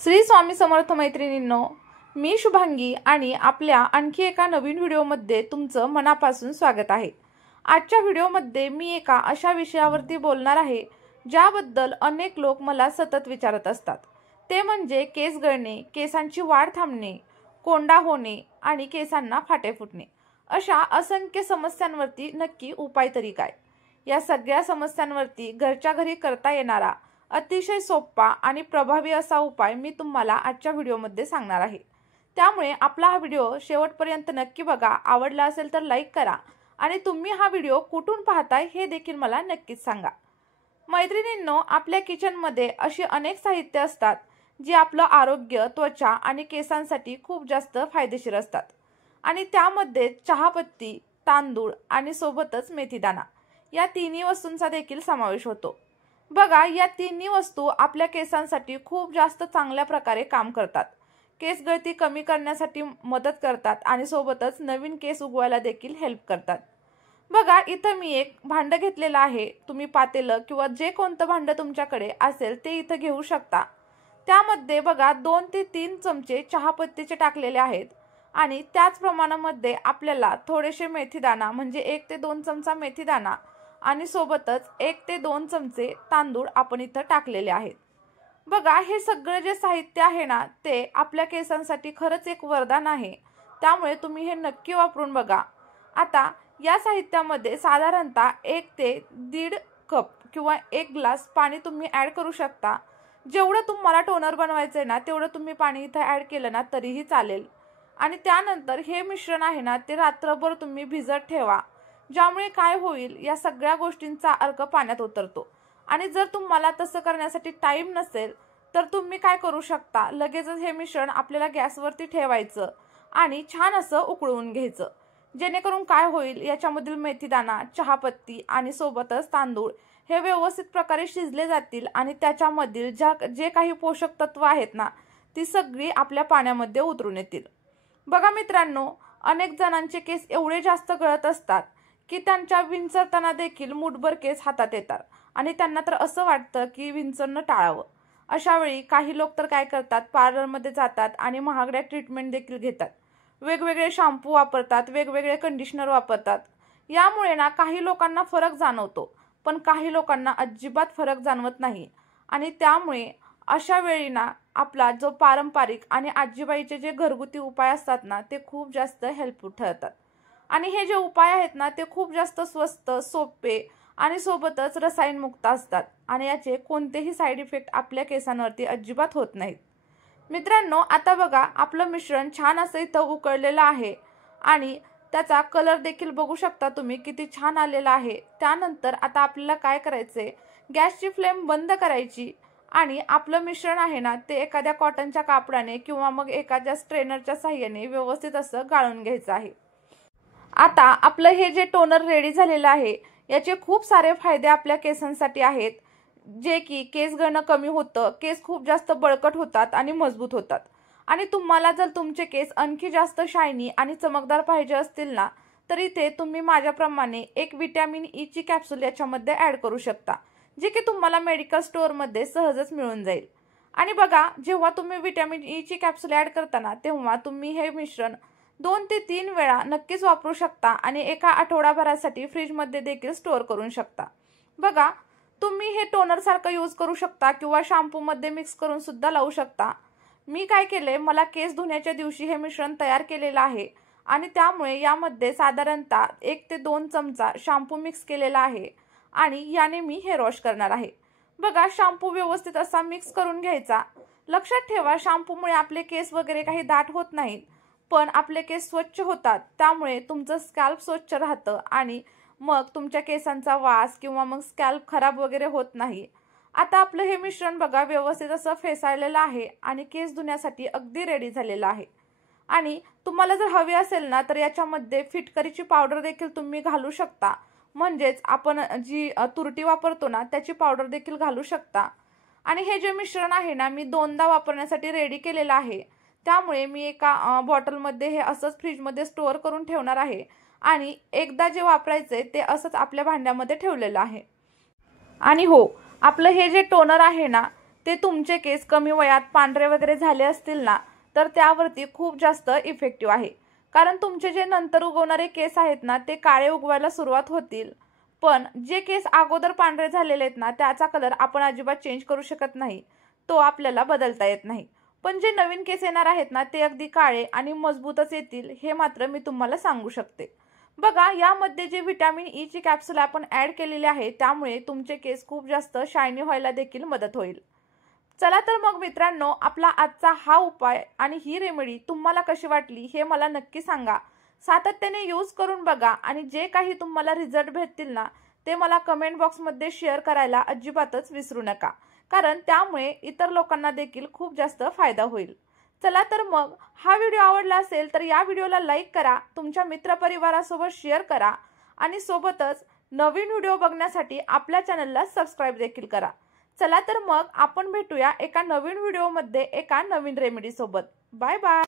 श्री स्वामी समर्थ मैत्रिणींनो, मी शुभांगी आणि आपल्या आणखी एका नवीन व्हिडिओमध्ये तुमचं मनापासून स्वागत आहे। आजच्या व्हिडिओमध्ये मी एका अशा विषयावरती बोलणार आहे ज्याबद्दल अनेक लोक मला सतत विचारत असतात। ते म्हणजे केस गळणे, केसांची वाढ थांबणे, कोंडा होणे आणि केसांना फाटे फुटणे। अशा असंख्य समस्यांवरती नक्की उपाय तरी काय? या सगळ्या समस्यांवरती घरच्या घरी करता येणारा अतिशय सोपा आणि प्रभावी असा उपाय मी तुम्हाला आजच्या व्हिडिओमध्ये सांगणार आहे। त्यामुळे आपला हा व्हिडिओ शेवटपर्यंत नक्की बघा। आवडला असेल तर लाईक करा आणि तुम्ही हा व्हिडिओ कुठून पाहताय हे देखील मला नक्कीच सांगा। मैत्रिणींनो, आपल्या किचनमध्ये अशी अनेक साहित्य असतात जी आपलं आरोग्य, त्वचा आणि केसांसाठी खूप जास्त फायदेशीर असतात आणि त्यामध्ये चहापत्ती, तांदूळ आणि सोबतच मेथीदाणा या तिन्ही वस्तूंचा देखील समावेश होतो। बघा, या तिन्ही वस्तू आपल्या केसांसाठी खूप जास्त चांगल्या प्रकारे काम करतात। केस गळती कमी करण्यासाठी मदत करतात आणि सोबतच नवीन केस उगवायला देखील हेल्प करतात। बघा, इथं मी एक भांड घेतलेलं आहे। तुम्ही पातेलं किंवा जे कोणतं भांड तुमच्याकडे असेल ते इथं घेऊ शकता। त्यामध्ये बघा 2 ते 3 चमचे चहापत्तीचे टाकलेले आहेत आणि त्याच प्रमाणामध्ये आपल्याला थोडेसे मेथीदाणा म्हणजे 1 ते 2 चमचा मेथीदाणा आणि सोबतच 1 ते 2 चमचे तांदूळ आपण इथं टाकलेले आहेत। बघा, हे सगळं जे साहित्य आहे ना ते आपल्या केसांसाठी खरंच एक वरदान आहे। त्यामुळे तुम्ही हे नक्की वापरून बघा। आता या साहित्यामध्ये साधारणतः 1 ते 1.5 कप किंवा 1 ग्लास पाणी तुम्ही ॲड करू शकता। जेवढं तुम्हाला टोनर बनवायचं ना तेवढं तुम्ही पाणी इथं ॲड केलं ना तरीही चालेल। आणि त्यानंतर हे मिश्रण आहे ना ते रात्रभर तुम्ही भिजत ठेवा। ज्यामुळे काय होईल, या सगळ्या गोष्टींचा अर्क पाण्यात उतरतो। आणि जर तुम्हाला तसं करण्यासाठी टाइम नसेल तर तुम्ही काय करू शकता, लगेचच हे मिश्रण आपल्याला गॅसवरती ठेवायचं आणि छान असं उकळवून घ्यायचं। जेणेकरून काय होईल, याच्यामधील मेथीदाणा, चहापत्ती आणि सोबतच तांदूळ हे व्यवस्थित प्रकारे शिजले जातील आणि त्याच्यामधील जे काही पोषक तत्व आहेत ना ती सगळी आपल्या पाण्यामध्ये उतरून येतील। बघा मित्रांनो, अनेक जणांचे केस एवढे जास्त गळत असतात की त्यांच्या विंचरताना देखील मुठभर केस हातात येतात आणि त्यांना तर असं वाटतं की विंचरणं टाळावं। अशा वेळी काही लोक तर काय करतात, पार्लरमध्ये जातात आणि महागड्या ट्रीटमेंट देखील घेतात। वेगवेगळे शॅम्पू वापरतात, वेगवेगळे कंडिशनर वापरतात। यामुळे ना काही लोकांना फरक जाणवतो पण काही लोकांना अजिबात फरक जाणवत नाही आणि त्यामुळे अशा वेळी ना आपला जो पारंपरिक आणि आजीबाईचे जे घरगुती उपाय असतात ना ते खूप जास्त हेल्पफुल ठरतात। आणि हे जे उपाय आहेत ना ते खूप जास्त स्वस्त, सोपे आणि सोबतच रसायनमुक्त असतात आणि याचे कोणतेही साईड इफेक्ट आपल्या केसांवरती अजिबात होत नाहीत। मित्रांनो, आता बघा आपलं मिश्रण छान असं इथं उकळलेलं आहे आणि त्याचा कलर देखील बघू शकता तुम्ही किती छान आलेला आहे। त्यानंतर आता आपल्याला काय करायचंय, गॅसची फ्लेम बंद करायची आणि आपलं मिश्रण आहे ना ते एखाद्या कॉटनच्या कापडाने किंवा मग एखाद्या स्ट्रेनरच्या साहाय्याने व्यवस्थित असं गाळून घ्यायचं आहे। आता आपलं हे जे टोनर रेडी झालेलं आहे याचे खूप सारे फायदे आपल्या केसांसाठी आहेत, जे की केस गळणं कमी होतं, केस खूप जास्त बळकट होतात आणि मजबूत होतात। आणि तुम्हाला जर तुमचे केस आणखी जास्त शायनी आणि चमकदार पाहिजे असतील ना तर इथे तुम्ही माझ्याप्रमाणे एक विटॅमिन ई ची कॅप्सूल याच्यामध्ये ॲड करू शकता, जे की तुम्हाला मेडिकल स्टोअरमध्ये सहजच मिळून जाईल। आणि बघा, जेव्हा तुम्ही विटॅमिन ई ची कॅप्सूल ॲड करताना तेव्हा तुम्ही हे मिश्रण 2 ते 3 वेळा नक्कीच वापरू शकता आणि एका आठवडाभरासाठी फ्रीजमध्ये देखील स्टोअर करू शकता। बघा, तुम्ही हे टोनर सारखं यूज करू शकता किंवा शॅम्पूमध्ये मिक्स करून सुद्धा लावू शकता। मी काय केले, मला केस धुण्याच्या दिवशी हे मिश्रण तयार केलेलं आहे आणि त्यामुळे यामध्ये साधारणतः 1 ते 2 चमचा शॅम्पू मिक्स केलेला आहे आणि याने मी हेअर वॉश करणार आहे। बघा, शॅम्पू व्यवस्थित असा मिक्स करून घ्यायचा। लक्षात ठेवा, शॅम्पूमुळे आपले केस वगैरे काही दाट होत नाहीत पण आपले केस स्वच्छ होतात। त्यामुळे तुमचं स्कॅल्प स्वच्छ राहतं आणि मग तुमच्या केसांचा वास किंवा मग स्कॅल्प खराब वगैरे होत नाही। आता आपलं हे मिश्रण बघा व्यवस्थित असं फेसाळलेलं आहे आणि केस धुण्यासाठी अगदी रेडी झालेलं आहे। आणि तुम्हाला जर हवी असेल ना तर याच्यामध्ये फिटकरीची पावडर देखील तुम्ही घालू शकता, म्हणजेच आपण जी तुरटी वापरतो ना त्याची पावडर देखील घालू शकता। आणि हे जे मिश्रण आहे ना मी 2दा वापरण्यासाठी रेडी केलेलं आहे। त्यामुळे मी एका बॉटलमध्ये हे असंच फ्रीजमध्ये स्टोअर करून ठेवणार आहे आणि एकदा जे वापरायचे ते असंच आपल्या भांड्यामध्ये ठेवलेलं आहे। आणि हो, आपलं हे जे टोनर आहे ना ते तुमचे केस कमी वयात पांढरे वगैरे झाले असतील ना, तर त्यावरती खूप जास्त इफेक्टिव्ह आहे. कारण तुमचे जे नंतर उगवणारे केस आहेत ना, ते काळे उगवायला सुरुवात होतील. पण जे केस अगोदर पांढरे झालेले आहेत ना, त्याचा कलर आपण अजिबात चेंज करू शकत नाही. तो आपल्याला बदलता येत नाही. पण जे नवीन केस येणार आहेत ना, ते अगदी काळे आणि मजबूतच येतील, हे मात्र मी तुम्हाला सांगू शकते. बघा, यामध्ये जे व्हिटॅमिन ई ची कॅप्सूल आपण ऍड केलेली आहे, त्यामुळे तुमचे केस खूप जास्त शायनी व्हायला देखील मदत होईल. चला तर मग मित्रांनो, आपला आजचा हा उपाय आणि ही रेमेडी तुम्हाला कशी वाटली हे मला नक्की सांगा. सातत्याने यूज करून बघा आणि जे काही तुम्हाला रिझल्ट भेटतील ना, ते मला कमेंट बॉक्समध्ये शेअर करायला अजिबातच विसरू नका. कारण त्यामुळे इतर लोकांना देखील खूप जास्त फायदा होईल. चला तर मग, हा व्हिडिओ आवडला असेल तर या व्हिडिओला लाईक करा, तुमच्या मित्रपरिवारासोबत शेअर करा आणि सोबतच नवीन व्हिडिओ बघण्यासाठी आपल्या चॅनलला सबस्क्राईब देखील करा. चला तर मग, आपण भेटूया एका नवीन व्हिडिओमध्ये एका नवीन रेमेडी सोबत. Bye bye.